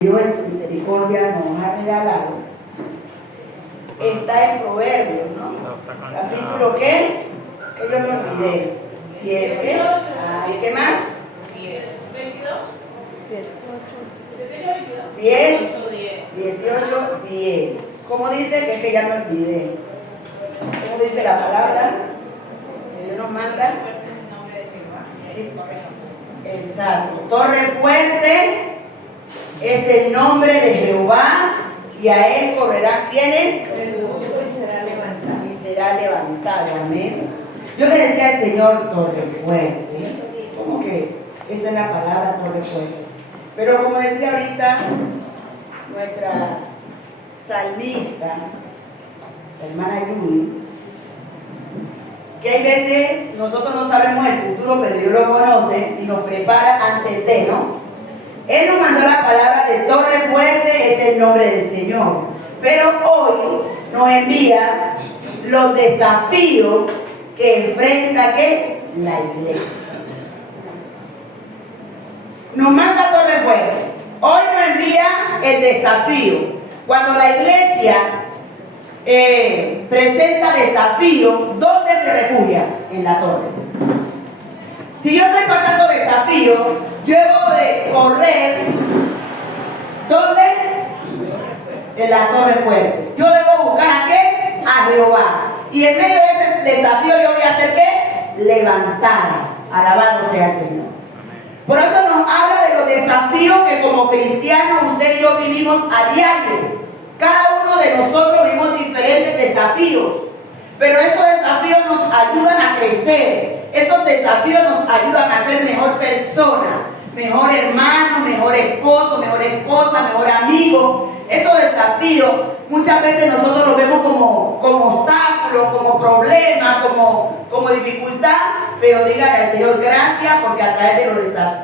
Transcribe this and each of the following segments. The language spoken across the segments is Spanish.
Dios en su misericordia nos ha regalado, está en Proverbios, ¿no? Capítulo ¿qué? Que yo me olvidé. 10, ¿qué? ¿Y qué más? 10, 22, 10, 18, 10. ¿Cómo dice? Que es que ya me olvidé. ¿Cómo dice la palabra? Que Dios nos manda. Exacto. Torre fuerte es el nombre de Jehová, y a él correrán quienes, y será levantado. Amén. Yo le decía al Señor, torre fuerte. ¿Cómo que esa es la palabra, torre fuerte? Pero como decía ahorita nuestra salmista, la hermana Yuri, que hay veces nosotros no sabemos el futuro, pero Dios lo conoce y nos prepara antes de, ¿no? Él nos mandó la palabra de torre fuerte, es el nombre del Señor. Pero hoy nos envía los desafíos que enfrenta ¿qué? La iglesia. Nos manda torre fuerte. Hoy nos envía el desafío. Cuando la iglesia presenta desafíos, ¿dónde se refugia? En la torre. Si yo estoy pasando desafíos, yo debo de correr, ¿dónde? En la torre fuerte. Yo debo buscar ¿a qué? A Jehová. Y en medio de ese desafío yo voy a hacer ¿qué? Levantar. Alabado sea el Señor. Por eso nos habla de los desafíos que como cristianos usted y yo vivimos a diario. Cada uno de nosotros vivimos diferentes desafíos. Pero estos desafíos nos ayudan a crecer. Estos desafíos nos ayudan a ser mejor persona, mejor hermano, mejor esposo, mejor esposa, mejor amigo. Estos desafíos muchas veces nosotros los vemos como obstáculos, como problemas, como dificultad. Pero dígale al Señor gracias porque a través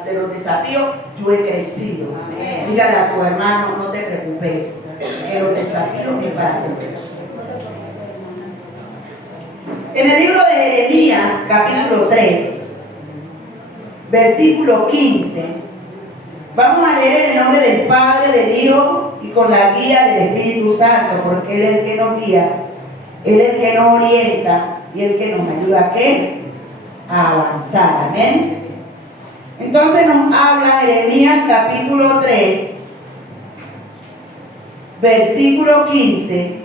de los desafíos yo he crecido. Amén. Dígale a su hermano, no te preocupes, que los desafíos es para crecer. En el libro de Jeremías, capítulo 3, versículo 15, vamos a leer en el nombre del Padre, del Hijo y con la guía del Espíritu Santo, porque Él es el que nos guía, Él es el que nos orienta y el que nos ayuda ¿a qué? A avanzar. Amén. Entonces nos habla Jeremías, capítulo 3, versículo 15.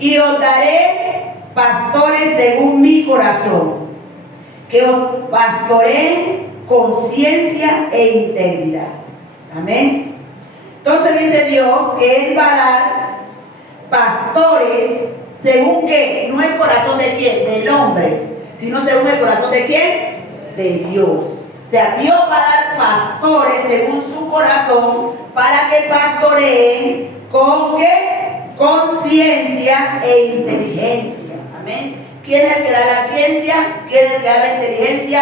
Y os daré pastores según mi corazón, que os pastoreen con ciencia e integridad. Amén. Entonces dice Dios que Él va a dar pastores según ¿qué? No el corazón de quién, del hombre, sino según el corazón de quién, de Dios. O sea, Dios va a dar pastores según su corazón para que pastoreen con ¿qué? Con ciencia e inteligencia. Amén. ¿Quién es el que da la ciencia? ¿Quién es el que da la inteligencia?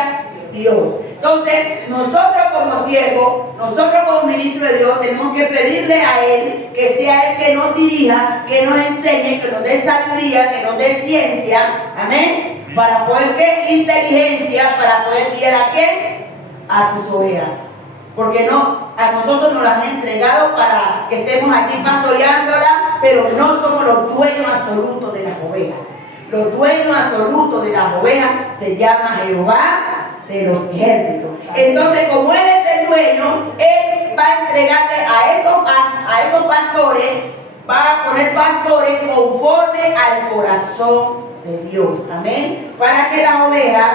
Dios. Entonces, nosotros como siervos, nosotros como ministros de Dios, tenemos que pedirle a Él que sea Él que nos dirija, que nos enseñe, que nos dé sabiduría, que nos dé ciencia. Amén. Para poder tener inteligencia, para poder guiar a quién? A sus ovejas. Porque no, a nosotros nos las han entregado para que estemos aquí pastoreándolas, pero no somos los dueños absolutos de las ovejas. Los dueños absolutos de las ovejas se llama Jehová de los ejércitos. Entonces, como Él es el dueño, Él va a entregarle a esos pastores, va a poner pastores conforme al corazón de Dios. Amén. Para que las ovejas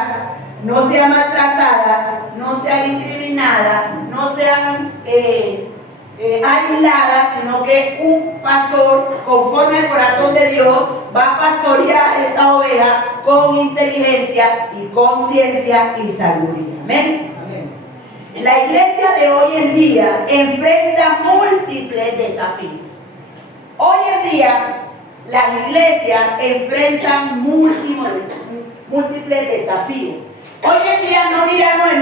no sean maltratadas, no sean incriminadas, no sean aisladas, sino que un pastor conforme al corazón de Dios va a pastorear esta oveja con inteligencia y con ciencia y sabiduría. Amén. Amén. La iglesia de hoy en día enfrenta múltiples desafíos. Hoy en día las iglesias enfrentan múltiples desafíos. Hoy en día no miramos en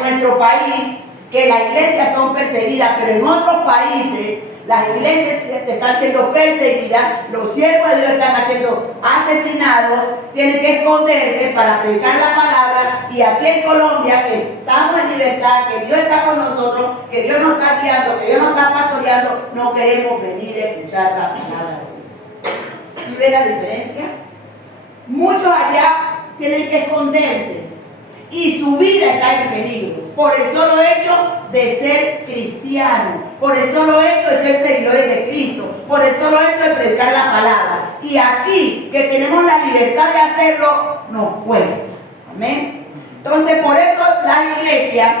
nuestro país que las iglesias son perseguidas, pero en otros países las iglesias están siendo perseguidas, los siervos de Dios están siendo asesinados, tienen que esconderse para predicar la palabra palabra, y aquí en Colombia, que estamos en libertad, que Dios está con nosotros, que Dios nos está guiando, que Dios nos está pastoreando, no queremos venir a escuchar la palabra de Dios. ¿Sí ve la diferencia? Muchos allá tienen que esconderse y su vida está en peligro por el solo hecho de ser cristiano, por el solo hecho de ser seguidores de Cristo, por el solo hecho de predicar la palabra. Y aquí, que tenemos la libertad de hacerlo, nos cuesta. Amén. Entonces, por eso las iglesias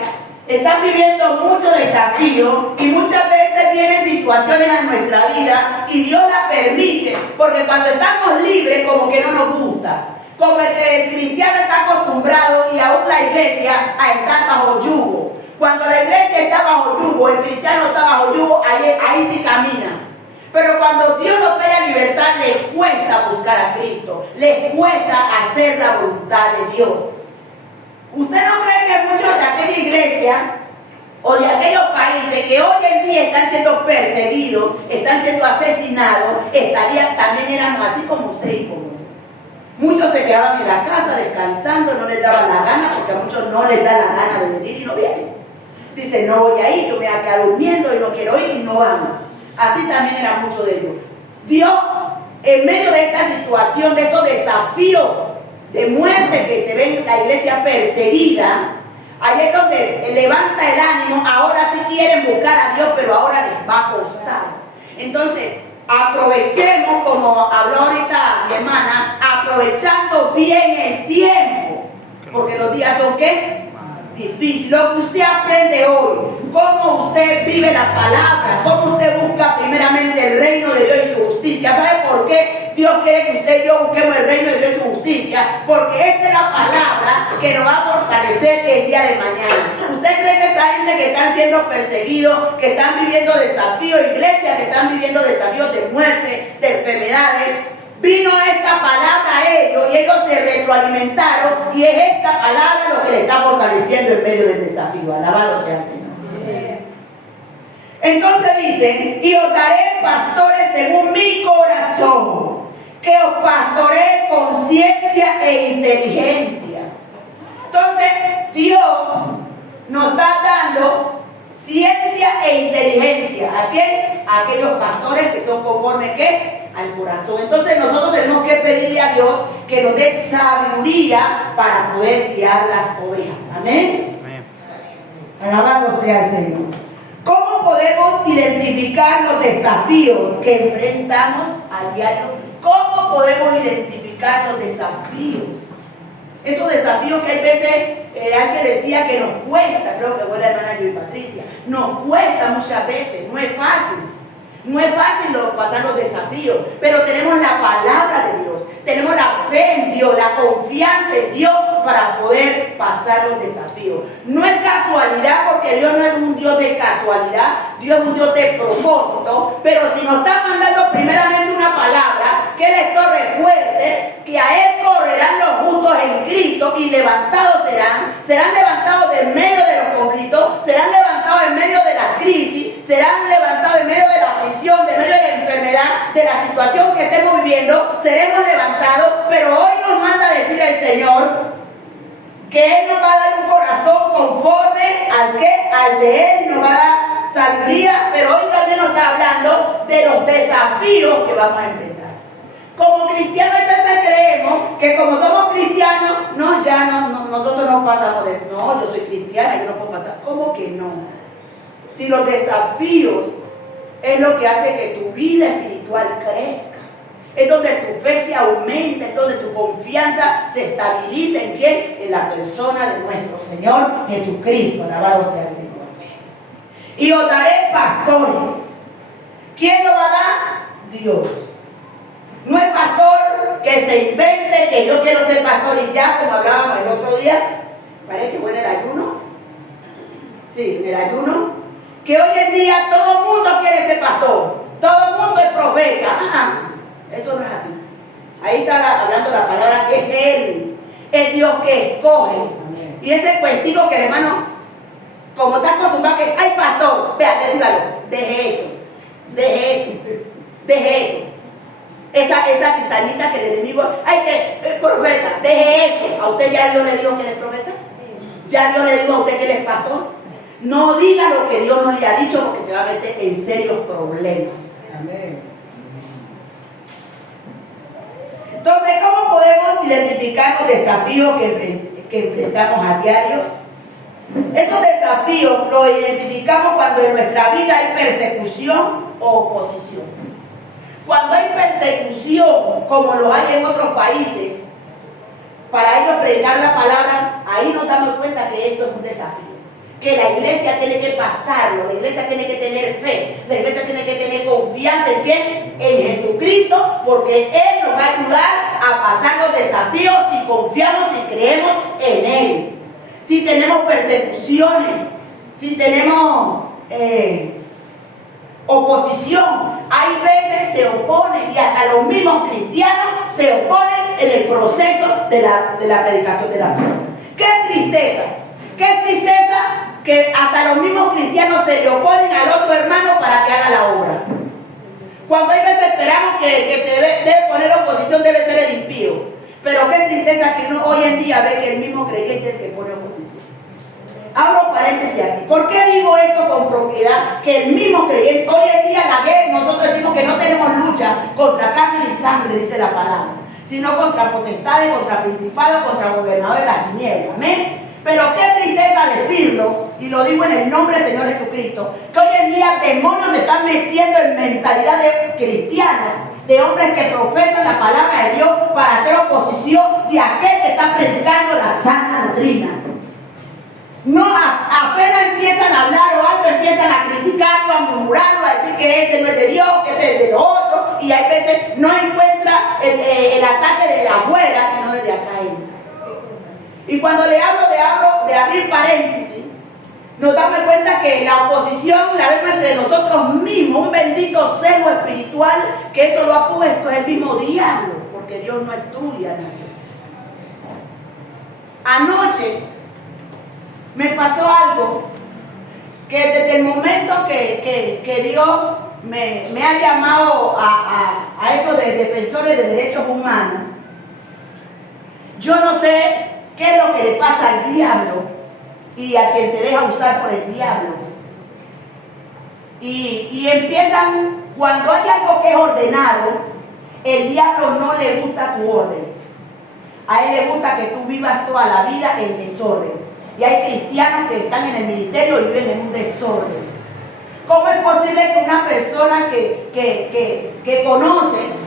están viviendo muchos desafíos y muchas veces vienen situaciones a nuestra vida y Dios las permite, porque cuando estamos libres como que no nos gusta. Como el que el cristiano está acostumbrado y aún la iglesia a estar bajo yugo. Cuando la iglesia está bajo yugo, el cristiano está bajo yugo, ahí sí camina. Pero cuando Dios nos trae a libertad, les cuesta buscar a Cristo, les cuesta hacer la voluntad de Dios. ¿Usted no cree que muchos de aquella iglesia o de aquellos países que hoy en día están siendo perseguidos, están siendo asesinados, también éramos así como usted y como yo? Muchos se quedaban en la casa descansando, no les daban la gana, porque a muchos no les da la gana de venir y no vienen. Dicen, no voy a ir, yo me voy a quedar durmiendo y no quiero ir y no van. Así también eran muchos de ellos. Dios, en medio de esta situación, de estos desafíos de muerte que se ve en la iglesia perseguida, ahí es donde levanta el ánimo. Ahora sí quieren buscar a Dios, pero ahora les va a costar. Entonces, aprovechemos, como habló ahorita mi hermana, aprovechando bien el tiempo, porque los días son ¿qué? Difíciles. Lo que usted aprende hoy, cómo usted vive la palabra, cómo usted busca primeramente el reino de Dios y su justicia. ¿Sabe por qué Dios quiere que usted y yo busquemos el reino de Dios y su justicia? Porque esta es la palabra que nos va a fortalecer el día de mañana. ¿Usted cree que esta gente que están siendo perseguidos, que están viviendo desafíos, iglesias que están viviendo desafíos de muerte, de enfermedades, vino esta palabra a ellos y ellos se retroalimentaron, y es esta palabra lo que le está fortaleciendo en medio del desafío? Alabado sea el Señor. Entonces dicen, y os daré pastores según mi corazón, que os pastoree con ciencia e inteligencia. Entonces Dios nos está dando ciencia e inteligencia. ¿A quién? A aquellos pastores que son conforme ¿qué? Al corazón. Entonces nosotros tenemos que pedirle a Dios que nos dé sabiduría para poder guiar las ovejas. Amén. Alabado sea el Señor. ¿Cómo podemos identificar los desafíos que enfrentamos a diario? ¿Cómo podemos identificar los desafíos? Esos desafíos que hay veces, alguien decía que nos cuesta, creo que fue la hermana Yuri Patricia, nos cuesta muchas veces, no es fácil. No es fácil pasar los desafíos, pero tenemos la palabra de Dios, tenemos la fe en Dios, la confianza en Dios para poder pasar los desafíos. No es casualidad, porque Dios no es un Dios de casualidad, Dios es un Dios de propósito, pero si nos está mandando primeramente una palabra, que Él es torre fuerte, que a Él correrán los justos en Cristo y levantados serán levantados de en medio de los conflictos, serán levantados en medio de la crisis, serán levantados en medio de la aflicción, de medio de la enfermedad, de la situación que estemos viviendo, seremos levantados. Pero hoy nos manda a decir el Señor que Él nos va a dar un corazón conforme al de Él, nos va a dar sabiduría, pero hoy también nos está hablando de los desafíos que vamos a enfrentar. Como cristianos a veces creemos que como somos cristianos, nosotros no pasamos de, no, yo soy cristiana, yo no puedo pasar. ¿Cómo que no? Si los desafíos es lo que hace que tu vida espiritual crezca, es donde tu fe se aumenta, es donde tu confianza se estabiliza. ¿En quién? En la persona de nuestro Señor Jesucristo. Alabado sea el Señor. Y os daré pastores. ¿Quién lo va a dar? Dios. No es pastor que se invente que yo quiero ser pastor y ya, como hablábamos el otro día. Parece que fue en el ayuno. Sí, en el ayuno. Que hoy en día todo el mundo quiere ser pastor, todo el mundo es profeta. Eso no es así. Ahí está hablando la palabra que es Él, es Dios que escoge. Y ese cuentico que el hermano, como está acostumbrado que hay pastor, vea, decígalo, deje eso. Esa cizañita que el enemigo, ay, que profeta, deje eso. ¿A usted ya Dios le dijo que él es profeta? ¿Ya Dios le dijo a usted que él es pastor? No diga lo que Dios no le ha dicho porque se va a meter en serios problemas. Amén. Entonces, ¿cómo podemos identificar los desafíos que enfrentamos a diario? Esos desafíos los identificamos cuando en nuestra vida hay persecución o oposición. Cuando hay persecución, como lo hay en otros países, para ellos predicar la palabra, ahí nos damos cuenta que esto es un desafío. Que la iglesia tiene que pasarlo, la iglesia tiene que tener fe, la iglesia tiene que tener confianza en quién, en Jesucristo, porque Él nos va a ayudar a pasar los desafíos si confiamos y creemos en Él. Si tenemos persecuciones, si tenemos oposición, hay veces se oponen y hasta los mismos cristianos se oponen en el proceso de la predicación de la palabra. ¡Qué tristeza! ¡Qué tristeza! Que hasta los mismos cristianos se le oponen al otro hermano para que haga la obra. Cuando hay veces esperamos que se debe poner oposición, debe ser el impío. Pero qué tristeza que uno hoy en día ve que el mismo creyente es el que pone oposición. Abro paréntesis aquí. ¿Por qué digo esto con propiedad? Que el mismo creyente, hoy en día nosotros decimos que no tenemos lucha contra carne y sangre, dice la palabra, sino contra potestades, contra principados, contra gobernadores de las tinieblas. Amén. Pero qué tristeza decirlo, y lo digo en el nombre del Señor Jesucristo, que hoy en día demonios se están metiendo en mentalidad de cristianos, de hombres que profesan la palabra de Dios para hacer oposición de aquel que está predicando la sana doctrina. No, apenas empiezan a hablar o algo, empiezan a criticarlo, a murmurarlo, a decir que ese no es de Dios, que ese es de lo otro, y hay veces no encuentra el ataque de afuera, sino desde acá entra. Y cuando le hablo de abrir paréntesis, nos damos cuenta que la oposición la vemos entre nosotros mismos, un bendito celo espiritual, que eso lo ha puesto el mismo diablo, porque Dios no destruye a nadie. Anoche me pasó algo que desde el momento que Dios me ha llamado a eso de defensores de derechos humanos, yo no sé qué es lo que le pasa al diablo y a quien se deja usar por el diablo. Y empiezan, cuando hay algo que es ordenado, el diablo no le gusta tu orden. A él le gusta que tú vivas toda la vida en desorden. Y hay cristianos que están en el ministerio y viven en un desorden. ¿Cómo es posible que una persona que conoce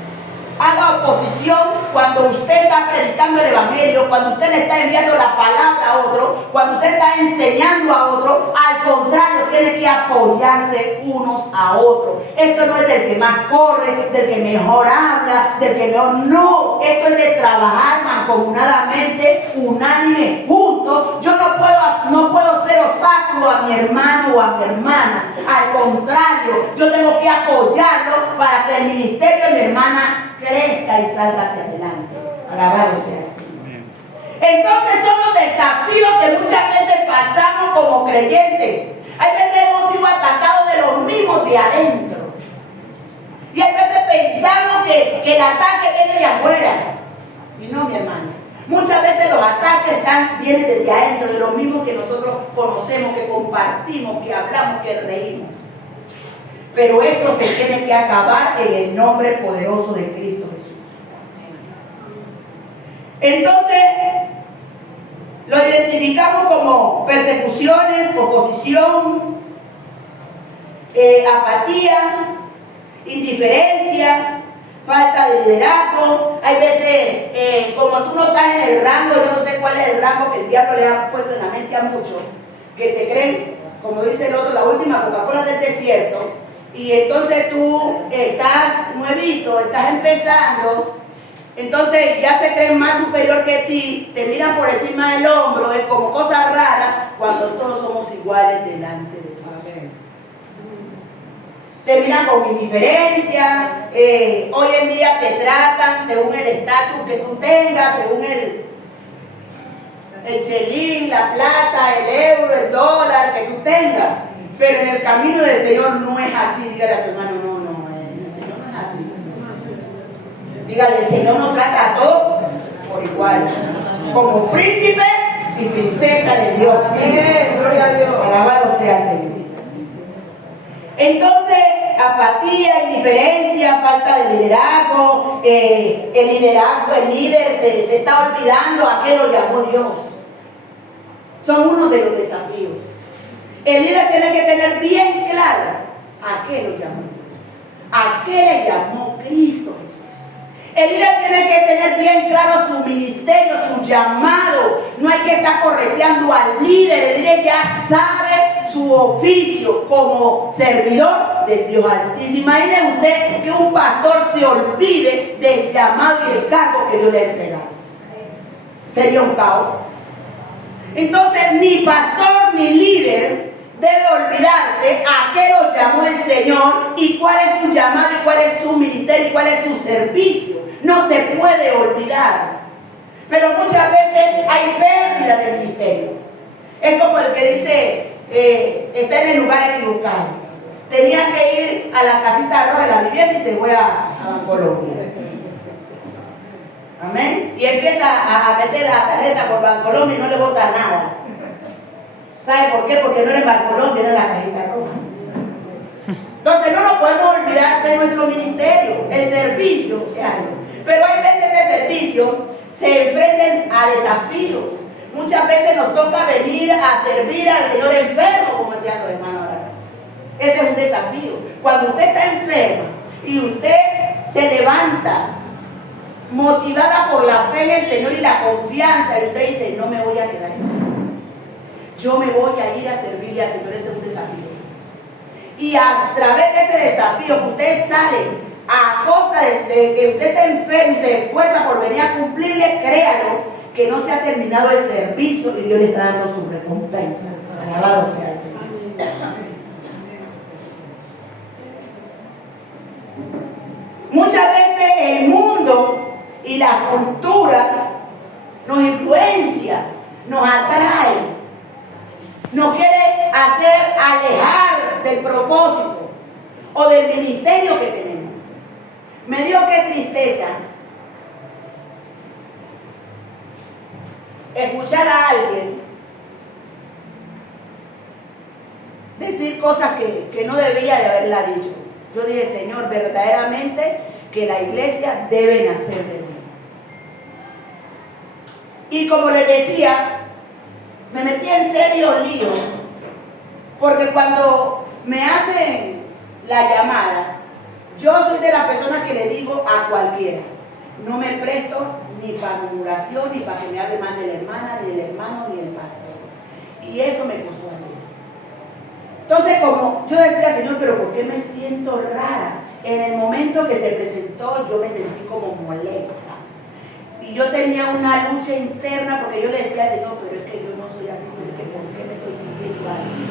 haga oposición cuando usted está predicando el evangelio, cuando usted le está enviando la palabra a otro, cuando usted está enseñando a otro? Al contrario, tiene que apoyarse unos a otros. Esto no es del que más corre, del que mejor habla, del que mejor no. Esto es de trabajar mancomunadamente, unánime, juntos. Yo no puedo ser obstáculo a mi hermano o a mi hermana. Al contrario, yo tengo que apoyarlo para que el ministerio de mi hermana crezca y salga hacia adelante. Alabado sea el Señor. Entonces son los desafíos que muchas veces pasamos como creyentes. Hay veces hemos sido atacados de los mismos de adentro. Y hay veces pensamos que el ataque viene de afuera. Y no, mi hermano. Muchas veces los ataques vienen desde adentro, de los mismos que nosotros conocemos, que compartimos, que hablamos, que reímos. Pero esto se tiene que acabar en el nombre poderoso de Cristo Jesús. Entonces, lo identificamos como persecuciones, oposición, apatía, indiferencia, falta de liderazgo. Hay veces, como tú no estás en el rango, yo no sé cuál es el rango que el diablo le ha puesto en la mente a muchos, que se creen, como dice el otro, la última Coca-Cola del desierto. Y entonces tú estás nuevito, estás empezando, entonces ya se creen más superior que ti, te miran por encima del hombro, es como cosa rara, cuando todos somos iguales delante de Dios. Te miran con indiferencia, hoy en día te tratan según el estatus que tú tengas, según el chelín, la plata, el euro, el dólar que tú tengas. Pero en el camino del Señor no es así. Dígale a su hermano, no, en el Señor no es así. Dígale, el Señor nos trata a todos por igual, como príncipe y princesa de Dios. Gloria a Dios. Alabado sea el Señor. Entonces, apatía, indiferencia, falta de liderazgo, el líder se está olvidando a qué lo llamó Dios. Son uno de los desafíos. El líder tiene que tener bien claro a qué lo llamó Dios, a qué le llamó Cristo Jesús. El líder tiene que tener bien claro su ministerio, su llamado. No hay que estar correteando al líder. El líder ya sabe su oficio como servidor de Dios Altísimo. Imagine usted que un pastor se olvide del llamado y el cargo que Dios le ha entregado. Sería un caos. Entonces, ni pastor ni líder debe olvidarse a qué lo llamó el Señor y cuál es su llamado y cuál es su ministerio y cuál es su servicio. No se puede olvidar. Pero muchas veces hay pérdida del ministerio. Es como el que dice, está en el lugar equivocado. Tenía que ir a la casita roja de la vivienda y se fue a Bancolombia. Amén. Y empieza a meter la tarjeta por Bancolombia y no le bota nada. ¿Sabe por qué? Porque no era en Bancolombia, era en la cajita roja. Entonces no nos podemos olvidar de nuestro ministerio, el servicio que hay. Pero hay veces que el servicio se enfrentan a desafíos. Muchas veces nos toca venir a servir al Señor enfermo, como decían los hermanos ahora. Ese es un desafío. Cuando usted está enfermo y usted se levanta motivada por la fe en el Señor y la confianza, y usted dice, no me voy a quedar en casa. Yo me voy a ir a servirle al Señor. Ese es un desafío. Y a través de ese desafío que usted sale a costa de que usted esté enfermo y se esfuerza por venir a cumplirle, créalo que no se ha terminado el servicio y Dios le está dando su recompensa. Alabado sea el Señor. Muchas veces el mundo y la cultura nos influencia, nos atrae, nos quiere hacer alejar del propósito o del ministerio que tenemos. Me dio qué tristeza escuchar a alguien decir cosas que no debía de haberla dicho. Yo dije, Señor, verdaderamente que la iglesia debe nacer de nuevo. Y como les decía, me metí en serios líos, porque cuando me hacen la llamada, yo soy de las personas que le digo a cualquiera, no me presto ni para murmuración, ni para que me hable mal de la hermana, ni del hermano, ni del pastor. Y eso me costó a mí. Entonces, como yo decía, Señor, pero ¿por qué me siento rara? En el momento que se presentó, yo me sentí como molesta. Y yo tenía una lucha interna, porque yo le decía, Señor, pero es que yo no soy así, pero es que ¿por qué me estoy sintiendo así?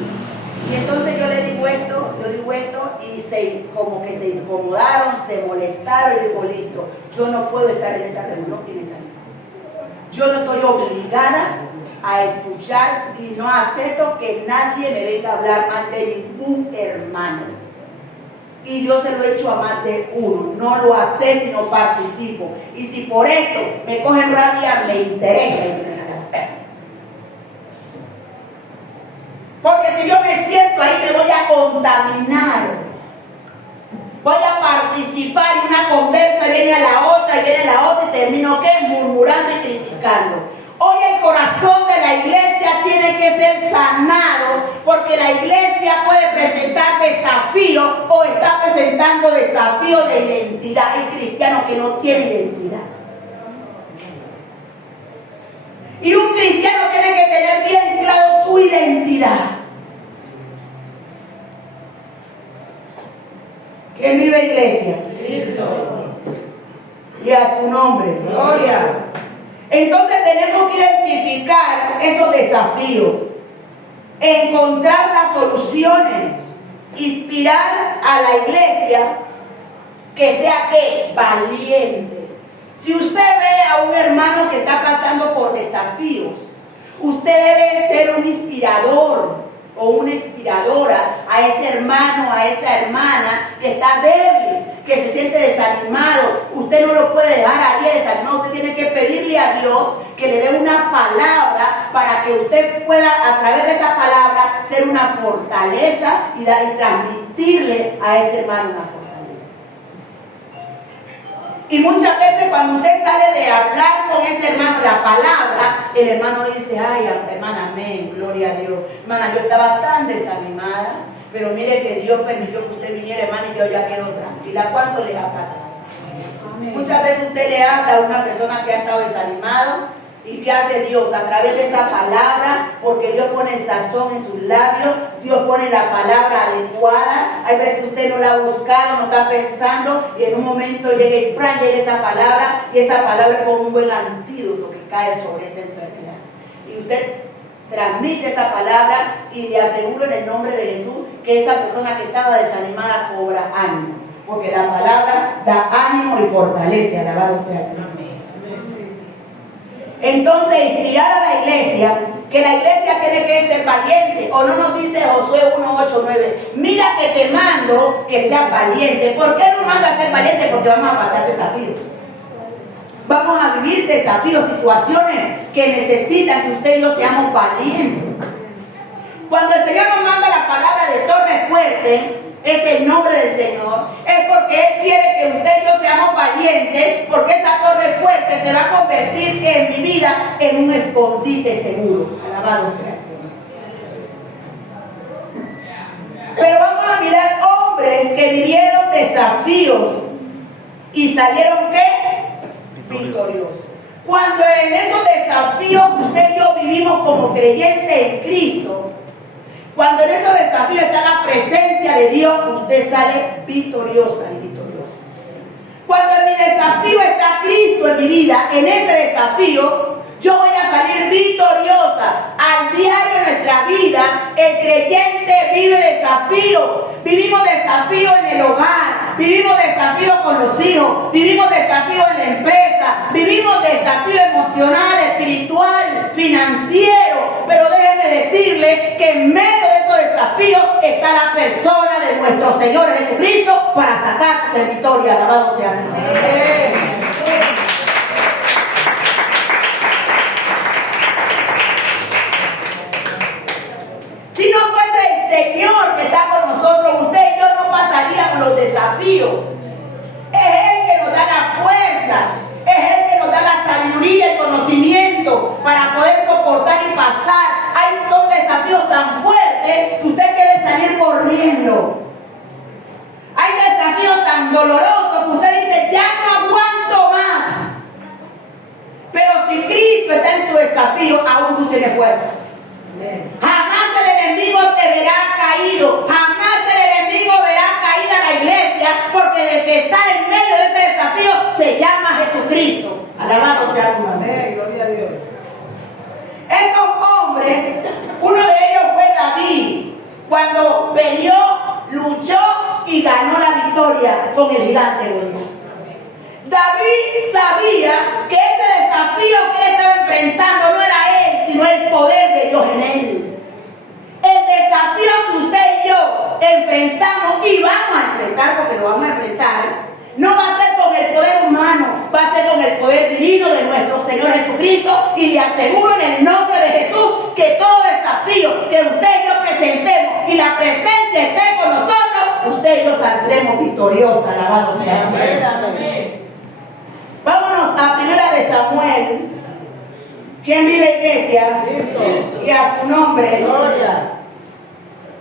Y entonces yo le digo esto, y como que se incomodaron, se molestaron, y digo, listo, yo no puedo estar en esta reunión y me salí. Yo no estoy obligada a escuchar y no acepto que nadie me venga a hablar mal de ningún hermano. Y yo se lo he hecho a más de uno, no lo acepto y no participo. Y si por esto me cogen rabia, me interesa. Porque si yo me siento ahí, me voy a contaminar. Voy a participar en una conversa, viene a la otra, y viene la otra, y termino ¿qué? Murmurando y criticando. Hoy el corazón de la iglesia tiene que ser sanado, porque la iglesia puede presentar desafíos o está presentando desafíos de identidad. Hay cristianos que no tienen identidad. Y un cristiano tiene que tener bien claro su identidad. ¿Quién vive iglesia? Cristo. Y a su nombre. Gloria. Entonces tenemos que identificar esos desafíos, encontrar las soluciones, inspirar a la iglesia que sea ¿qué? Valiente. Si usted ve a un hermano que está pasando por desafíos, usted debe ser un inspirador, o una inspiradora a ese hermano, a esa hermana que está débil, que se siente desanimado. Usted no lo puede dejar ahí desanimado. Usted tiene que pedirle a Dios que le dé una palabra para que usted pueda, a través de esa palabra, ser una fortaleza y transmitirle a ese hermano una fortaleza. Y muchas veces cuando usted sale de hablar con ese hermano la palabra, el hermano dice: ay, hermana, amén, gloria a Dios. Hermana, yo estaba tan desanimada, pero mire que Dios permitió que usted viniera, hermana, y yo ya quedo tranquila. ¿Cuánto le ha pasado? Amén. Muchas veces usted le habla a una persona que ha estado desanimado. ¿Y qué hace Dios? A través de esa palabra, porque Dios pone el sazón en sus labios, Dios pone la palabra adecuada. Hay veces usted no la ha buscado, no está pensando, y en un momento llega esa palabra, y esa palabra es como un buen antídoto que cae sobre esa enfermedad. Y usted transmite esa palabra, y le aseguro en el nombre de Jesús que esa persona que estaba desanimada cobra ánimo, porque la palabra da ánimo y fortalece. Alabado sea el Señor. Entonces, inspirar a la iglesia, que la iglesia tiene que ser valiente, o no nos dice Josué 1:8-9, mira que te mando que seas valiente. ¿Por qué nos manda a ser valiente? Porque vamos a pasar desafíos. Vamos a vivir desafíos, situaciones que necesitan que usted y yo seamos valientes. Cuando el Señor nos manda la palabra de torre fuerte, es el nombre del Señor, es porque Él quiere que usted y yo seamos valientes, porque esa torre fuerte se va a convertir en mi vida en un escondite seguro. Alabado sea el Señor. Pero vamos a mirar hombres que vivieron desafíos y salieron ¿qué? Victoriosos. Cuando en esos desafíos usted y yo vivimos como creyentes en Cristo, cuando en esos desafíos está la presencia de Dios, usted sale victoriosa y victorioso. Cuando en mi desafío está Cristo en mi vida, en ese desafío, yo voy a salir victoriosa. Al diario de nuestra vida, el creyente vive desafíos. Vivimos desafíos en el hogar, vivimos desafíos con los hijos, vivimos desafíos en la empresa, vivimos desafíos emocional, espiritual, financiero. Pero déjenme decirle que en medio de estos desafíos está la persona de nuestro Señor Jesucristo para sacarnos de victoria. Alabado sea su nombre. Si no fuese el Señor que está con nosotros, usted y yo no pasaríamos los desafíos. Es Él que nos da la fuerza, es Él que nos da la sabiduría y conocimiento para poder soportar y pasar. Son desafíos tan fuertes que usted quiere salir corriendo. Hay desafíos tan dolorosos que usted dice: ya no aguanto más. Pero si Cristo está en tu desafío, aún tú tienes fuerzas. Jamás el enemigo te verá caído, jamás el enemigo verá caída la iglesia, porque el que está en medio de ese desafío se llama Jesucristo. Alabado sea su nombre. Gloria a Dios. Estos hombres, uno de ellos fue David, cuando peleó, luchó y ganó la victoria con el gigante Goliat. David sabía que ese desafío que él estaba enfrentando no era él, sino el poder de Dios en él. El desafío que usted y yo enfrentamos y vamos a enfrentar, porque lo vamos a enfrentar, no va a ser con el poder humano, va a ser con el poder divino de nuestro Señor Jesucristo. Y le aseguro en el nombre de Jesús que todo desafío que usted y yo presentemos y la presencia esté con nosotros, usted y yo saldremos victoriosos. Alabado sea el Señor. Vámonos a 1 de Samuel. ¿Quién vive iglesia? Cristo. Y a su nombre. Gloria.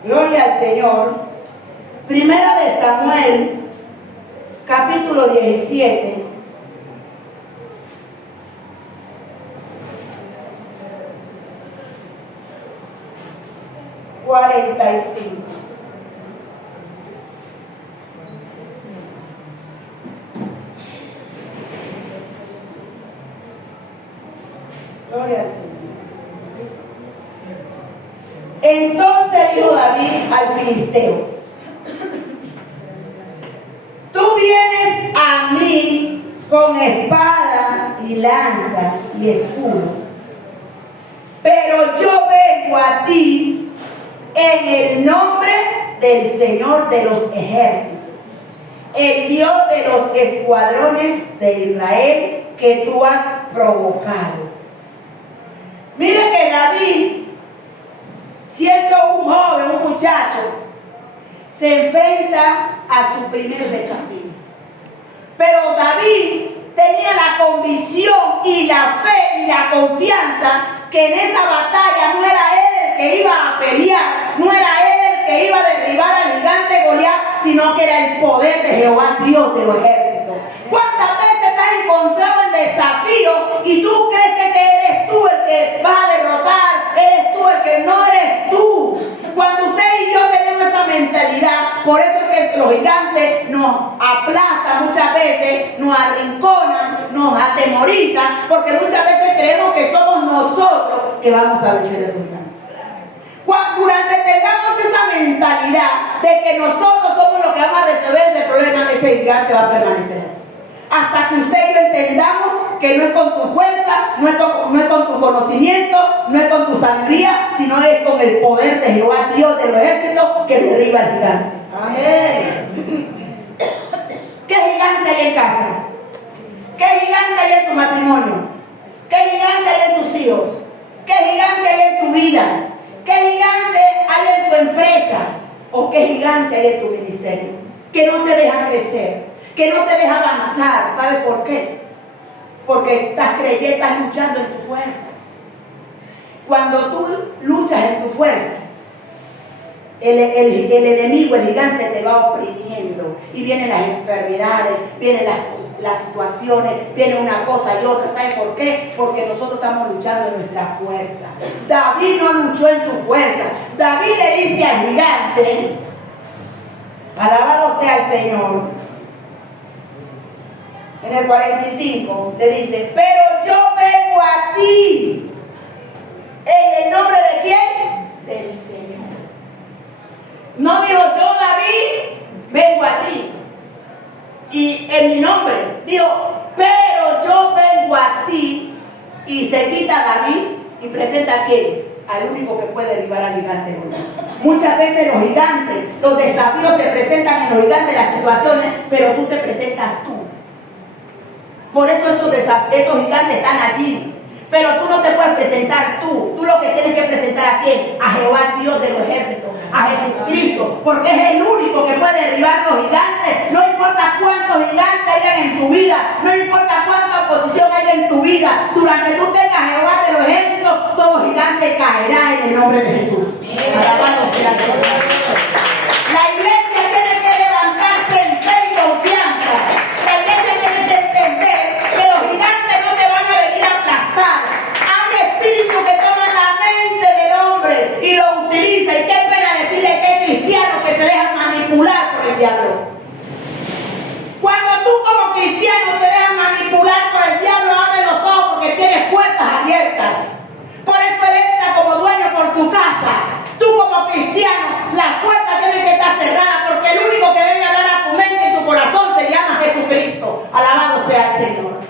Gloria al Señor. 1 de Samuel, capítulo 17. Gloria al Señor. Entonces dijo David al filisteo: tú vienes a mí con espada y lanza y escudo, pero yo vengo a ti en el nombre del Señor de los ejércitos, el Dios de los escuadrones de Israel que tú has provocado. Mire que David, siendo un joven, un muchacho, se enfrenta a su primer desafío. Pero David tenía la convicción y la fe y la confianza que en esa batalla no era él el que iba a pelear, no era él el que iba a derribar al gigante Goliat, sino que era el poder de Jehová, Dios de los ejércitos. ¿Cuántas veces te has encontrado en desafío y tú crees que eres tú el que vas a derrotar? Eres tú el que no eres tú. Cuando usted y yo tenemos esa mentalidad, por eso es que los gigantes nos aplastan muchas veces, nos arrinconan, nos atemorizan, porque muchas veces creemos que somos nosotros que vamos a vencer esos gigantes. Durante tengamos esa mentalidad de que nosotros somos los que vamos a resolver ese problema, ese gigante va a permanecer. Hasta que usted y yo entendamos que no es con tu fuerza, no es con tu conocimiento, no es con tu sabiduría, sino es con el poder de Jehová, Dios de los ejércitos, que derriba al gigante. Amén. ¿Qué gigante hay en casa? ¿Qué gigante hay en tu matrimonio? ¿Qué gigante hay en tus hijos? ¿Qué gigante hay en tu vida? ¿Qué gigante hay en tu empresa? ¿O qué gigante hay en tu ministerio? Que no te deja crecer, que no te deja avanzar. ¿Sabes por qué? Porque estás luchando en tus fuerzas. Cuando tú luchas en tus fuerzas, el enemigo, el gigante, te va oprimiendo. Y vienen las enfermedades, vienen las situaciones, viene una cosa y otra. ¿Sabes por qué? Porque nosotros estamos luchando en nuestra fuerza. David no luchó en su fuerza. David le dice al gigante, alabado sea el Señor, en el 45 le dice, pero yo vengo a ti, ¿en el nombre de quién? Del Señor. No dijo yo, David, vengo a ti, y en mi nombre, dijo, pero yo vengo a ti, y se quita a David y presenta a quién, al único que puede derribar al gigante. Muchas veces los gigantes, los desafíos se presentan en los gigantes, las situaciones, pero tú te presentas tú. Por eso esos gigantes están allí. Pero tú no te puedes presentar tú. Tú lo que tienes que presentar a quién, a Jehová, Dios de los ejércitos, a Jesucristo, porque es el único que puede derribar los gigantes. No importa cuántos gigantes hayan en tu vida, no importa cuánta oposición haya en tu vida, durante tú tengas a Jehová de los ejércitos, todo gigante caerá en el nombre de Jesús. Alabado sea el Señor. La iglesia tiene que levantarse en fe y confianza. La iglesia tiene que entender que los gigantes no te van a venir a aplastar. Hay espíritus que toman la mente del hombre y lo utilizan. Y qué pena decirle que hay cristianos que se dejan manipular por el diablo. Cuando tú como cristiano te dejas manipular por el diablo, abre los ojos porque tienes puertas abiertas. Por eso él entra como dueño por su casa. Tú como cristiano, las puertas tienen que estar cerradas porque el único que debe hablar a tu mente y tu corazón se llama Jesucristo. Alabado sea el Señor.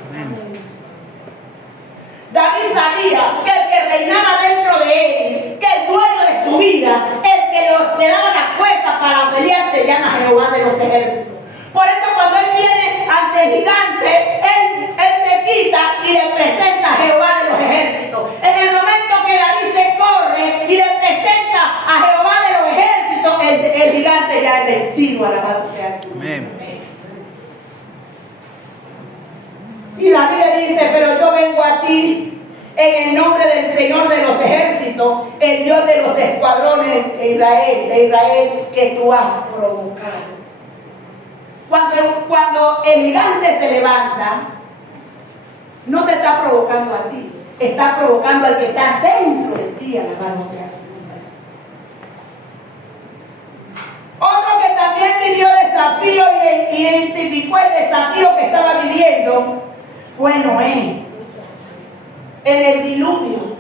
David sabía que el que reinaba dentro de él, que el dueño de su vida, el que le daba las fuerzas para pelear, se llama Jehová de los ejércitos. Por eso cuando él viene ante el gigante, él se quita y le presenta a Jehová de los ejércitos. En el momento que David se corre y le presenta a Jehová de los ejércitos, el gigante ya es vencido. Alabado sea su nombre. Y David le dice, pero yo vengo a ti en el nombre del Señor de los ejércitos, el Dios de los escuadrones de Israel que tú has provocado. Cuando el gigante se levanta, no te está provocando a ti, está provocando al que está dentro de ti. Alabado sea su nombre. Otro que también vivió desafío y identificó el desafío que estaba viviendo fue Noé. En el diluvio,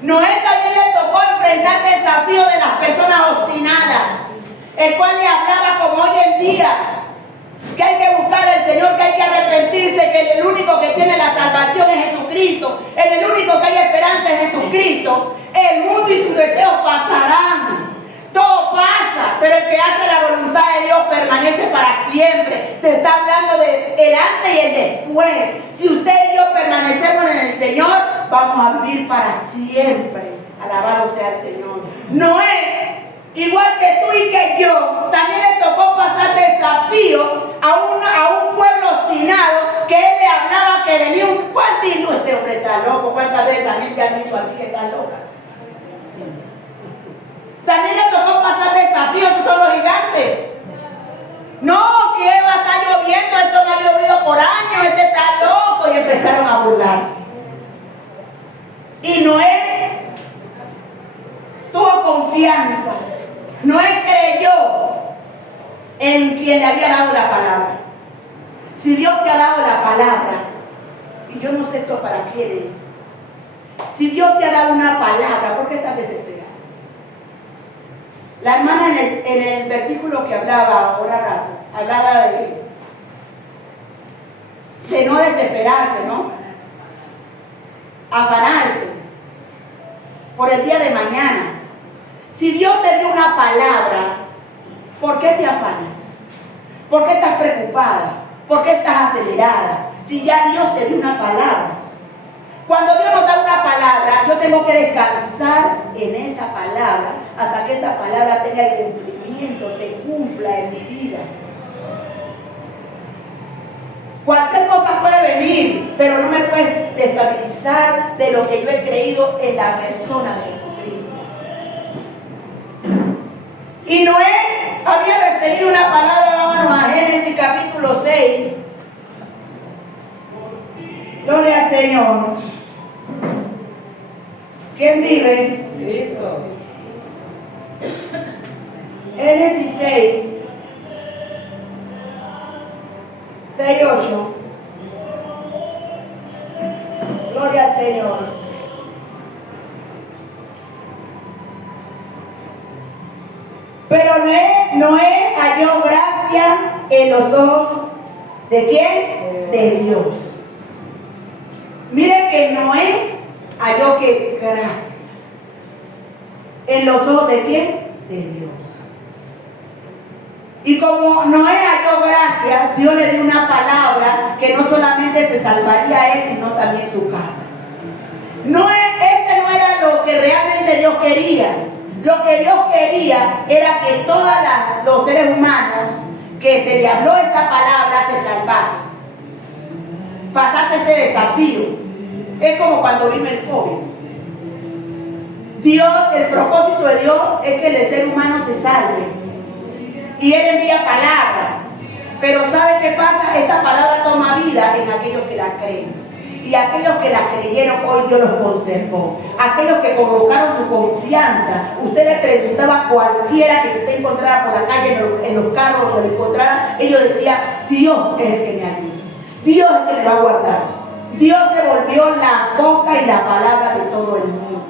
Noé también le tocó enfrentar desafíos de las personas obstinadas, el cual le hablaba como hoy en día, que hay que buscar al Señor, que hay que arrepentirse, que el único que tiene la salvación es Jesucristo, en el único que hay esperanza es Jesucristo. El mundo y sus deseos pasarán, que hace la voluntad de Dios permanece para siempre. Te está hablando de el antes y el después. Si usted y yo permanecemos en el Señor, vamos a vivir para siempre. Alabado sea el Señor. Noé, igual que tú y que yo, también le tocó pasar desafíos a un pueblo obstinado que él le hablaba que venía un... ¿Cuál dijo este hombre está loco? ¿Cuántas veces también te han dicho a ti que estás loca? También le tocó pasar desafíos, esos son los gigantes. No, que va a estar lloviendo, esto no ha llovido por años, este está loco, y empezaron a burlarse. Y Noé tuvo confianza. Noé creyó en quien le había dado la palabra. Si Dios te ha dado la palabra, y yo no sé esto para quién es, si Dios te ha dado una palabra, ¿por qué estás desesperado? La hermana en el versículo que hablaba ahora rato, hablaba de no desesperarse, ¿no? Afanarse por el día de mañana. Si Dios te dio una palabra, ¿por qué te afanas? ¿Por qué estás preocupada? ¿Por qué estás acelerada? Si ya Dios te dio una palabra. Cuando Dios nos da una palabra, yo tengo que descansar en esa palabra hasta que esa palabra tenga el cumplimiento, se cumpla en mi vida. Cualquier cosa puede venir, pero no me puede destabilizar de lo que yo he creído en la persona de Jesucristo. Y Noé había recibido una palabra, vámonos a Génesis capítulo 6. Gloria al Señor. ¿Quién vive? Cristo. Génesis 6, 8. Gloria al Señor. Pero Noé halló gracia en los ojos ¿de quién? De Dios. Mire que Noé halló que gracia en los ojos ¿de quién? De Dios. Y como Noé halló gracia, Dios le dio una palabra que no solamente se salvaría a él, sino también su casa. Este no era lo que realmente Dios quería. Lo que Dios quería era que todos los seres humanos que se le habló esta palabra se salvasen. Pasase este desafío. Es como cuando vino el COVID. Dios, el propósito de Dios es que el ser humano se salve. Y Él envía palabra. Pero ¿sabe qué pasa? Esta palabra toma vida en aquellos que la creen. Y aquellos que la creyeron, hoy Dios los conservó. Aquellos que colocaron su confianza. Usted le preguntaba a cualquiera que usted encontrara por la calle, en los carros, donde lo encontrara, ellos decían, Dios es el que me ayuda. Dios es el que me va a guardar. Dios se volvió la boca y la palabra de todo el mundo.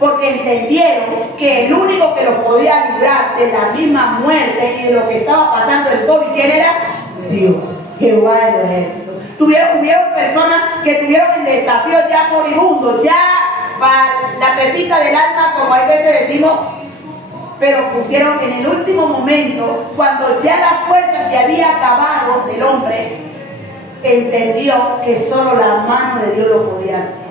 Porque entendieron que el único que los podía librar de la misma muerte y de lo que estaba pasando el COVID, ¿quién era? Dios, Jehová de los ejércitos. Hubieron personas que tuvieron el desafío ya moribundos, ya para la pepita del alma, como a veces decimos, pero pusieron en el último momento, cuando ya la fuerza se había acabado del hombre, entendió que solo la mano de Dios lo podía hacer.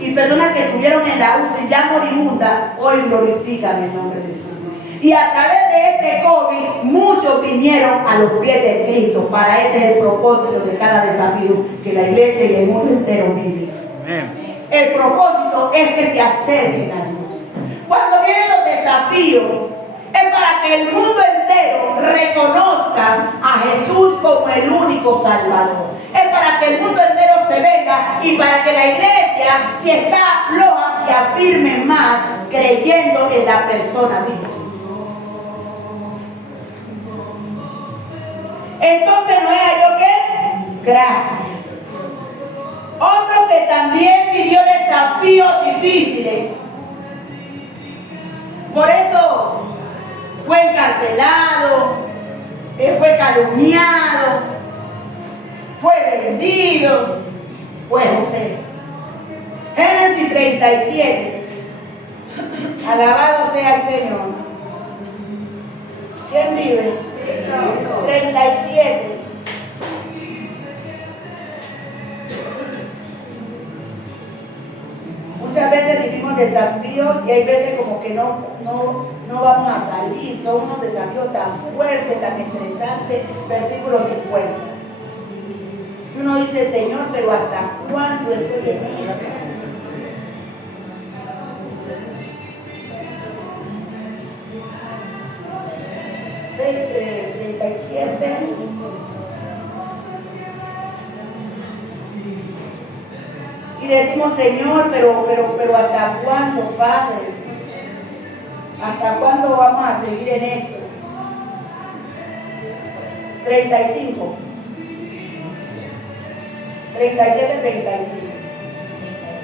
Y personas que estuvieron en la UCI ya moribunda, hoy glorifican el nombre del Señor. Y a través de este COVID, muchos vinieron a los pies de Cristo. Para ese es el propósito de cada desafío que la iglesia y el mundo entero vive. Amén. El propósito es que se acerquen a Dios. Cuando vienen los desafíos, es para que el mundo entero reconozca a Jesús como el único Salvador. Es para que el mundo entero se venga y para que la iglesia, si está floja, se afirme más creyendo en la persona de Jesús. Entonces Noé halló ¿qué? Gracia. Otro que también vivió desafíos difíciles. Por eso fue encarcelado, fue calumniado, fue vendido, fue José. Génesis 37. Alabado sea el Señor. ¿Quién vive? 37. Muchas veces vivimos desafíos y hay veces como que no vamos a salir. Son unos desafíos tan fuertes, tan estresantes. Versículo 50. Y uno dice, Señor, pero ¿hasta cuándo estoy en eso? Sí, 37. Y decimos, Señor, pero ¿hasta cuándo, Padre? ¿Hasta cuándo vamos a seguir en esto? 35. 37, 35.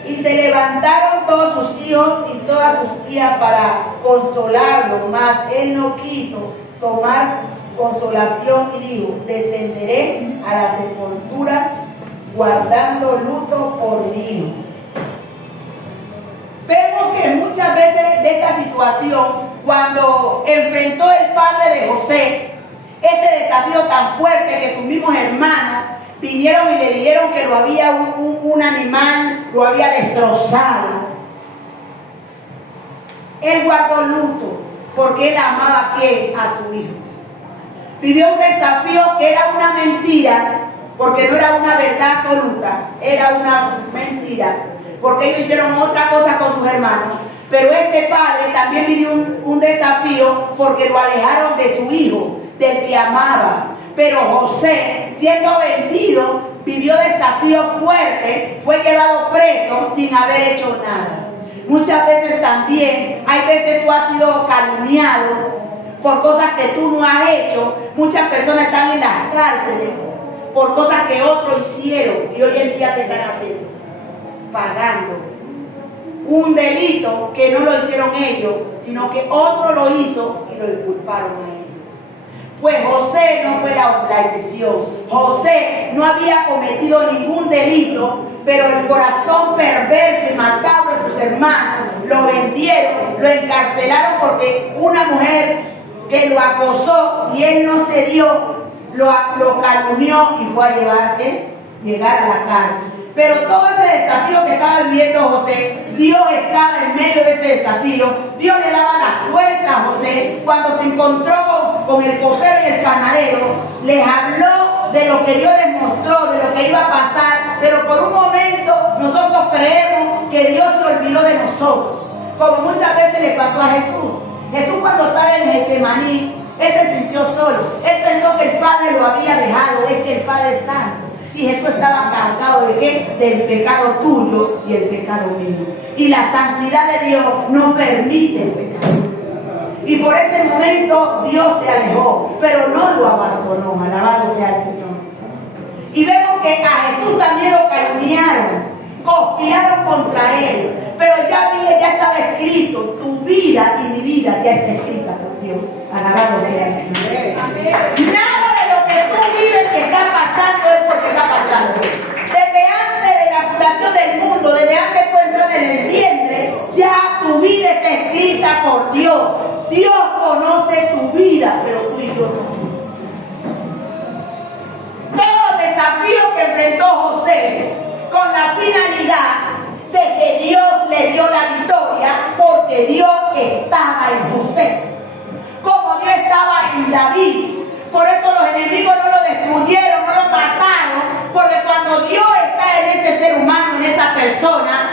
Y se levantaron todos sus hijos y todas sus tías para consolarlo, mas él no quiso tomar consolación y dijo, descenderé a la sepultura guardando luto por mi hijo. Vemos que muchas veces de esta situación, cuando enfrentó el padre de José este desafío tan fuerte que sus mismos hermanos vinieron y le dijeron que lo había un animal, lo había destrozado, él guardó luto porque él amaba a su hijo. Vivió un desafío que era una mentira, porque no era una verdad absoluta, era una mentira, porque ellos hicieron otra cosa con sus hermanos. Pero este padre también vivió un desafío porque lo alejaron de su hijo, del que amaba. Pero José, siendo vendido, vivió desafíos fuertes, fue llevado preso sin haber hecho nada. Muchas veces también, hay veces tú has sido calumniado por cosas que tú no has hecho. Muchas personas están en las cárceles por cosas que otros hicieron y hoy en día te están haciendo, pagando un delito que no lo hicieron ellos, sino que otro lo hizo y lo inculparon a ellos. Pues José no fue la excepción. José no había cometido ningún delito, pero el corazón perverso y macabro de sus hermanos lo vendieron, lo encarcelaron porque una mujer que lo acosó y él no se dio, lo calumnió y fue a llegar a la cárcel. Pero todo ese desafío que estaba viviendo José, Dios estaba en medio de ese desafío. Dios le daba la fuerza a José. Cuando se encontró con el copero y el panadero, les habló de lo que Dios les mostró, de lo que iba a pasar. Pero por un momento nosotros creemos que Dios se olvidó de nosotros, como muchas veces le pasó a Jesús. Jesús, cuando estaba en Getsemaní, él se sintió solo. Él pensó que el Padre lo había dejado. Es que el Padre es santo. Y Jesús estaba cargado ¿de qué? Del pecado tuyo y el pecado mío. Y la santidad de Dios no permite el pecado. Y por ese momento Dios se alejó, pero no lo abandonó. Alabado sea el Señor. Y vemos que a Jesús también lo calumniaron, conspiraron contra él. Pero ya estaba escrito, tu vida y mi vida ya está escrita por Dios. Alabado sea el Señor. Nada de lo que tú vives que está pasando es porque está pasando. Desde antes de la fundación del mundo, desde antes de tú entrar en el vientre, ya tu vida está escrita por Dios. Dios conoce tu vida, pero tú y yo no. Todos los desafíos que enfrentó José con la finalidad de que Dios le dio la victoria, porque Dios estaba en José, como Dios estaba en David. Por eso los enemigos no lo destruyeron, no lo mataron, porque cuando Dios está en ese ser humano, en esa persona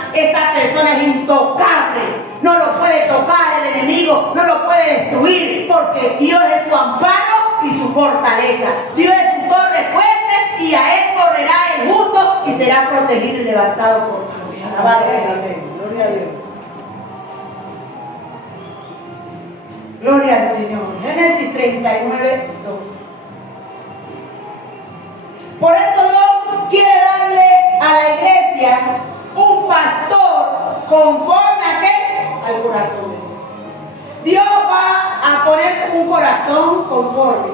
es intocable. No lo puede tocar el enemigo, no lo puede destruir, porque Dios es su amparo y su fortaleza. Dios es su torre fuerte y a él correrá el justo y será protegido y levantado por Dios. Alabado sea el Señor. Gloria a Dios. Gloria al Señor. Génesis 39, 2. Por eso Dios quiere darle a la iglesia un pastor conforme a qué? Al corazón de Dios. Dios va a poner un corazón conforme,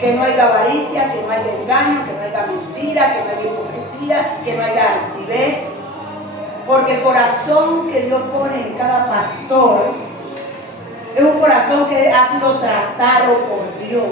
que no haya avaricia, que no haya engaño, que no haya mentira, que no haya hipocresía, que no haya altivez, porque el corazón que Dios pone en cada pastor es un corazón que ha sido tratado por Dios,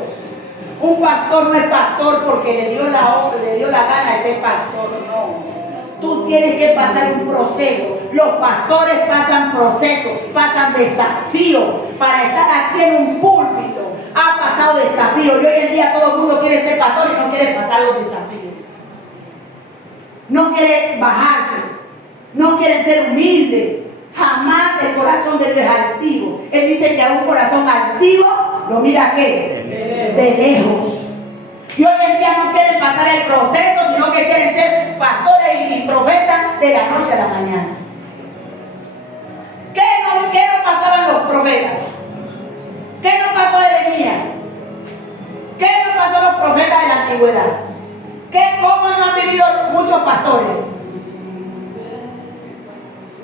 Un pastor no es pastor porque le dio la gana de ser pastor, no. Tú tienes que pasar un proceso. Los pastores pasan procesos, pasan desafíos para estar aquí en un púlpito. Ha pasado desafíos y hoy en día todo el mundo quiere ser pastor y no quiere pasar los desafíos. No quiere bajarse, no quiere ser humilde. Jamás el corazón de Dios es altivo. Él dice que a un corazón altivo lo mira ¿qué? De lejos. Y hoy en día no quieren pasar el proceso, sino que quieren ser pastores y profetas de la noche a la mañana. ¿Qué no pasaban los profetas? ¿Qué no pasó Jeremías? ¿Qué no pasó los profetas de la antigüedad? ¿Cómo no han vivido muchos pastores?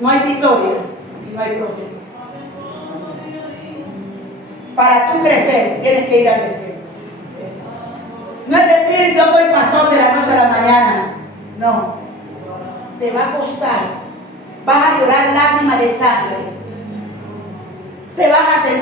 No hay victoria si no hay proceso. Para tú crecer, tienes que ir a crecer. No es decir, yo soy pastor de la noche a la mañana. No. Te va a costar. Vas a llorar lágrimas de sangre. Te vas a sentir